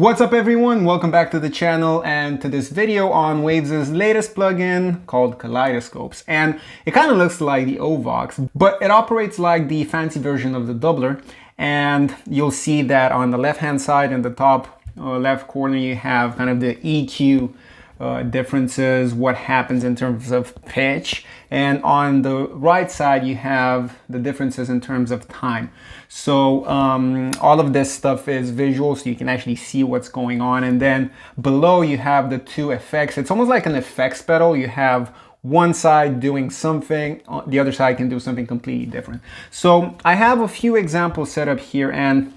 What's up everyone, welcome back to the channel and to this video on Waves' latest plugin called Kaleidoscopes. And it kind of looks like the OVOX, but it operates like the fancy version of the doubler. And you'll see that on the left hand side in the top left corner you have kind of the EQ differences, what happens in terms of pitch, and on the right side you have the differences in terms of time. So all of this stuff is visual, so you can actually see what's going on. And then below you have the two effects. It's almost like an effects pedal. You have one side doing something, the other side can do something completely different. So I have a few examples set up here, and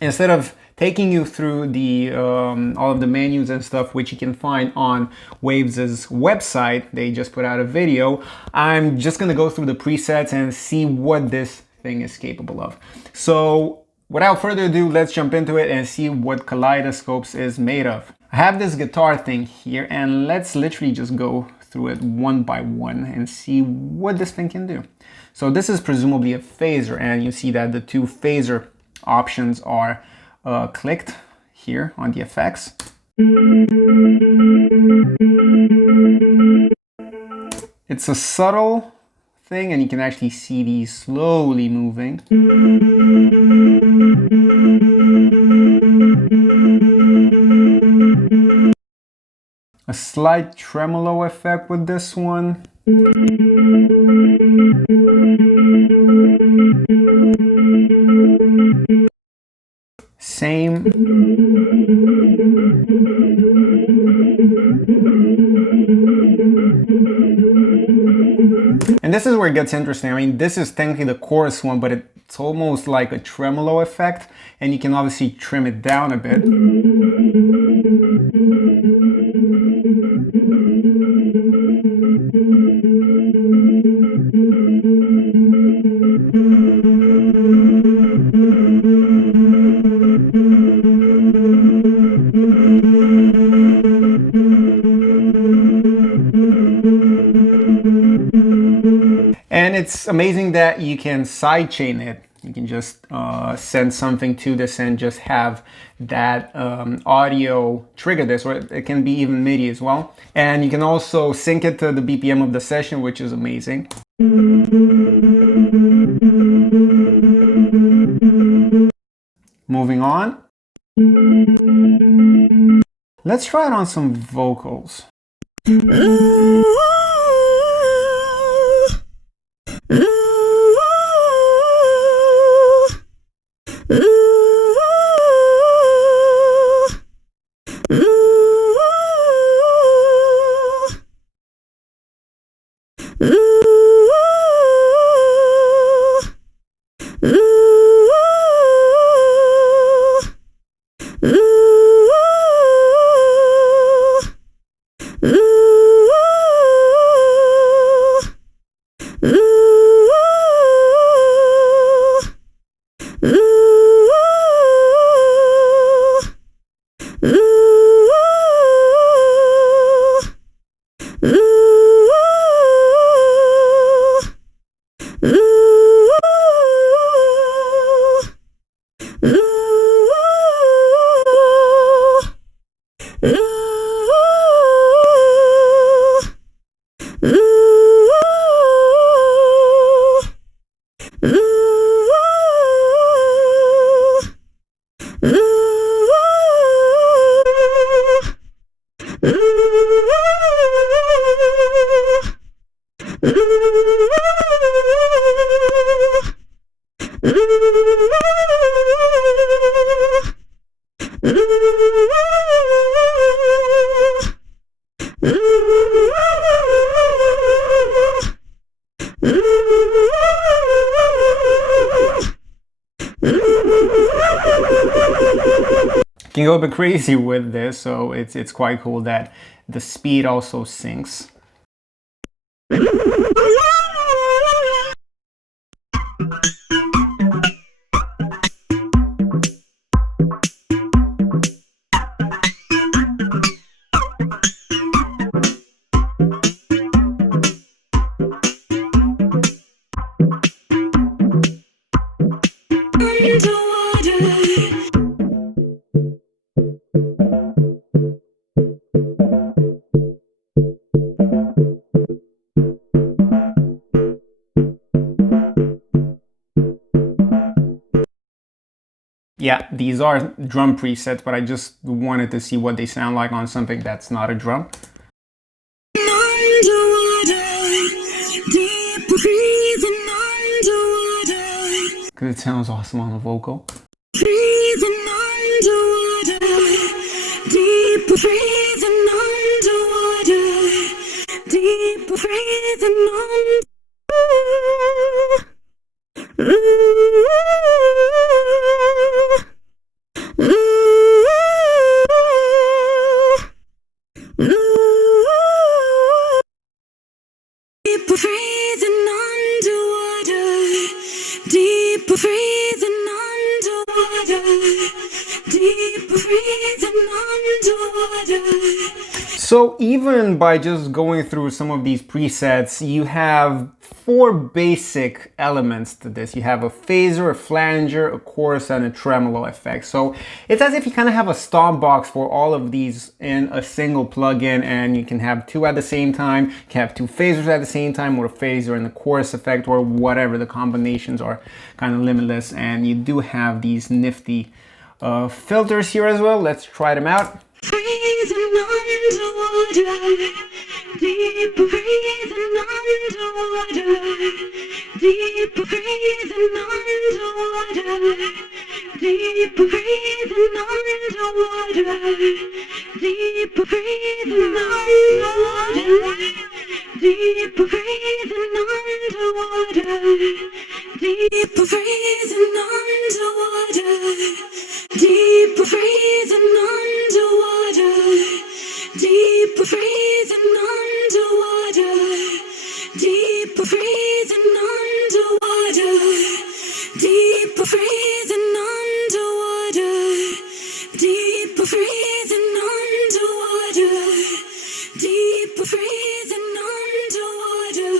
instead of taking you through the all of the menus and stuff, which you can find on Waves' website, they just put out a video, I'm just gonna go through the presets and see what this thing is capable of. So without further ado, let's jump into it and see what Kaleidoscopes is made of. I have this guitar thing here, and let's literally just go through it one by one and see what this thing can do. So this is presumably a phaser, and you see that the two phaser options are clicked here on the effects. It's a subtle thing, and you can actually see these slowly moving. A slight tremolo effect with this one. Same. And this is where it gets interesting. I mean, this is technically the chorus one, but it's almost like a tremolo effect, and you can obviously trim it down a bit. And it's amazing that you can sidechain it. You can just send something to this and just have that audio trigger this, or it can be even MIDI as well. And you can also sync it to the BPM of the session, which is amazing. Moving on. Let's try it on some vocals. Can go a bit crazy with this, so it's quite cool that the speed also syncs. Yeah, these are drum presets, but I just wanted to see what they sound like on something that's not a drum. Because it sounds awesome on the vocal. Breathing underwater, deep breathing underwater, deep breathing underwater. Deep breathing underwater, deep breathing underwater, deep breathing underwater. So even by just going through some of these presets, you have 4 basic elements to this. You have a phaser, a flanger, a chorus, and a tremolo effect. So it's as if you kind of have a stomp box for all of these in a single plugin, and you can have 2 at the same time. You can have 2 phasers at the same time, or a phaser and the chorus effect, or whatever. The combinations are kind of limitless, and you do have these nifty filters here as well. Let's try them out. Breathing underwater, deep breathing underwater, deep breathing underwater, deep breathing underwater, deep breathing underwater, deep breathing underwater, deep breathing underwater, deep breathing underwater, deep breathing underwater, deep breathing underwater, deep breathing underwater, deep breathing underwater, deep breathing underwater,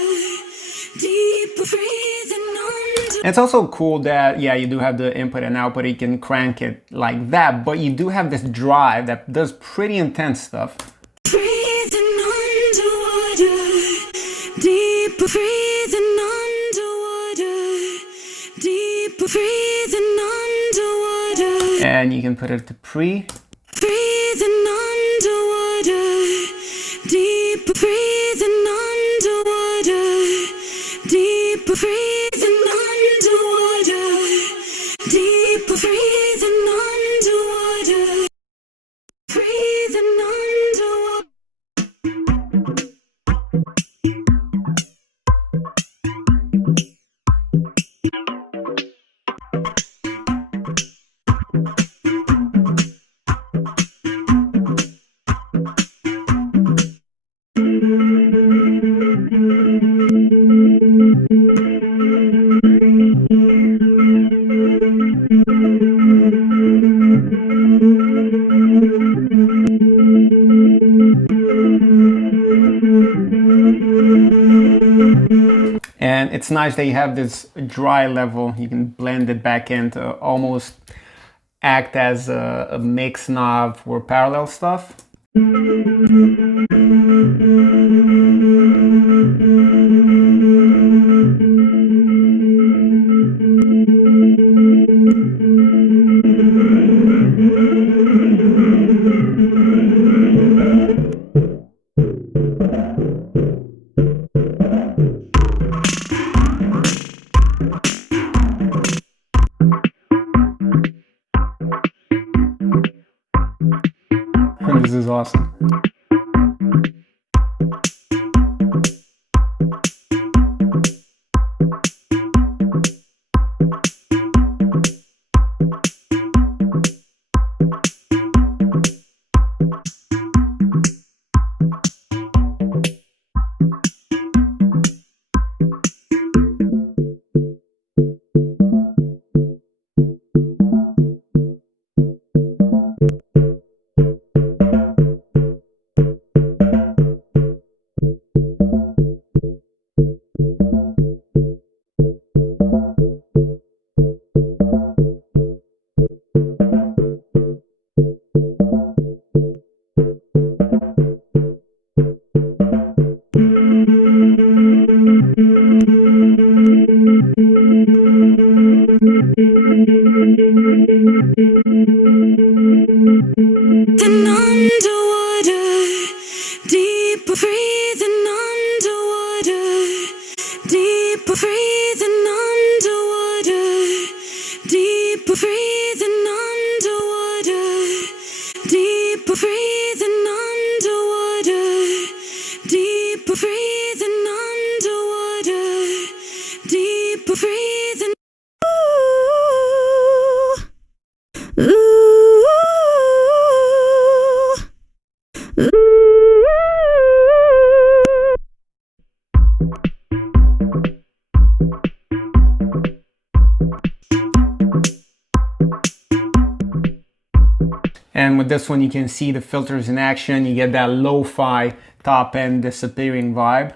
deep breathing underwater. It's also cool that, yeah, you do have the input and output, you can crank it like that, but you do have this drive that does pretty intense stuff. Breathing underwater, deep breathing underwater, deep breathing underwater. And you can put it to pre. Breathing underwater, deep breathing underwater, deep breathing underwater, deep breathing underwater, breathing underwater. And it's nice that you have this dry level. You can blend it back in to almost act as a mix knob for parallel stuff. This is awesome. deeper breathing underwater, deeper breathing underwater, deeper breathing. Ooh, ooh, ooh. And with this one, you can see the filters in action. You get that lo-fi top end disappearing vibe.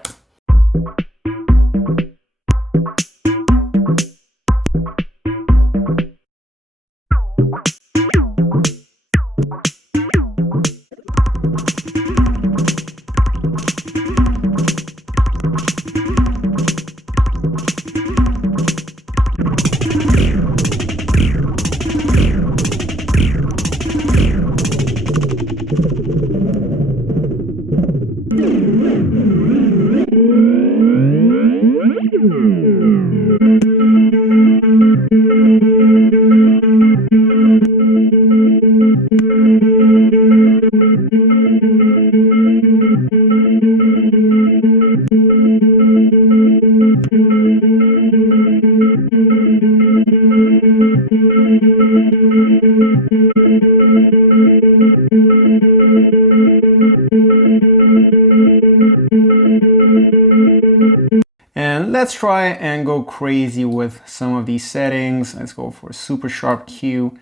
And let's try and go crazy with some of these settings. Let's go for super sharp Q.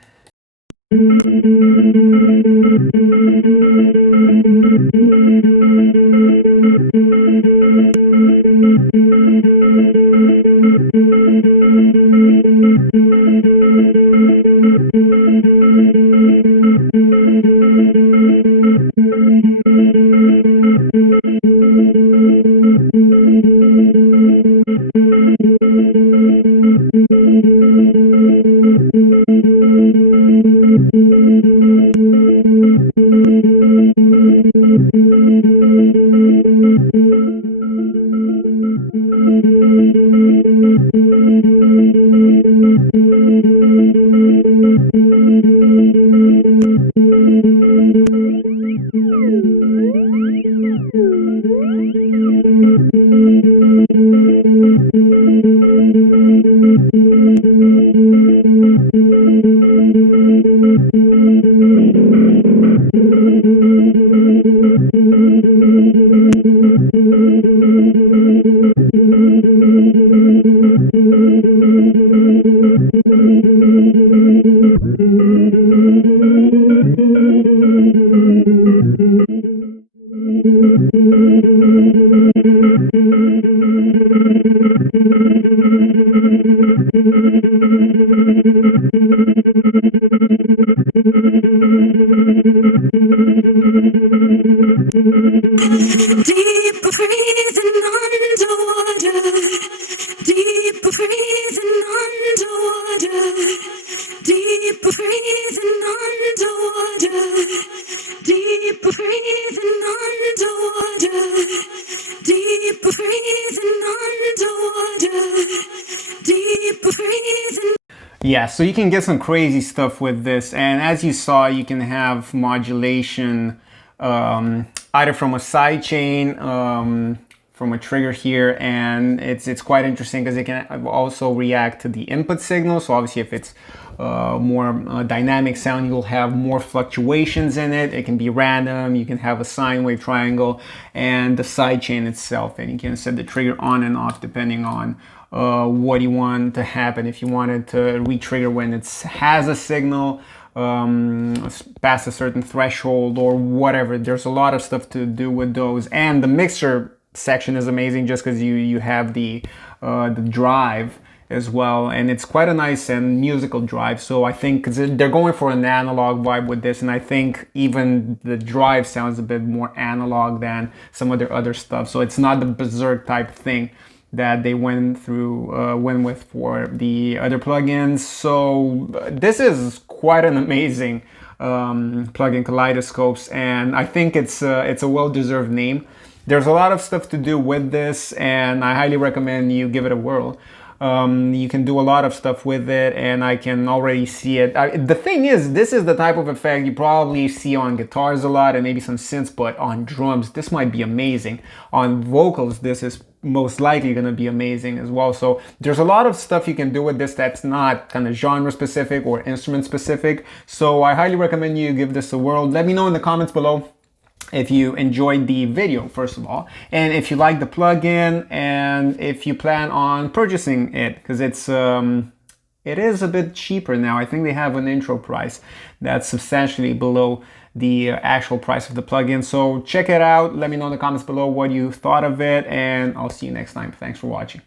Deeper breathing underwater, deeper breathing underwater, deeper breathing underwater, deeper breathing underwater, deeper breathing underwater, deeper breathing. Yeah, so you can get some crazy stuff with this, and as you saw, you can have modulation either from a sidechain, from a trigger here, and it's quite interesting because it can also react to the input signal. So obviously if it's more dynamic sound, you'll have more fluctuations in it. It can be random, you can have a sine wave triangle, and the sidechain itself, and you can set the trigger on and off depending on what you want to happen. If you wanted to re-trigger when it has a signal past a certain threshold or whatever, there's a lot of stuff to do with those. And the mixer section is amazing just because you have the drive as well, and it's quite a nice and musical drive. So I think cause they're going for an analog vibe with this, and I think even the drive sounds a bit more analog than some of their other stuff. So it's not the berserk type thing that they went with for the other plugins. So this is quite an amazing plugin, Kaleidoscopes, and I think it's a well-deserved name. There's a lot of stuff to do with this, and I highly recommend you give it a whirl. You can do a lot of stuff with it, and I can already see it. The thing is, this is the type of effect you probably see on guitars a lot and maybe some synths, but on drums, this might be amazing. On vocals, this is most likely going to be amazing as well. So there's a lot of stuff you can do with this that's not kind of genre specific or instrument specific. So I highly recommend you give this a whirl. Let me know in the comments below if you enjoyed the video, first of all, and if you like the plugin, and if you plan on purchasing it, because it is a bit cheaper now. I think they have an intro price that's substantially below the actual price of the plugin. So check it out. Let me know in the comments below what you thought of it, and I'll see you next time. Thanks for watching.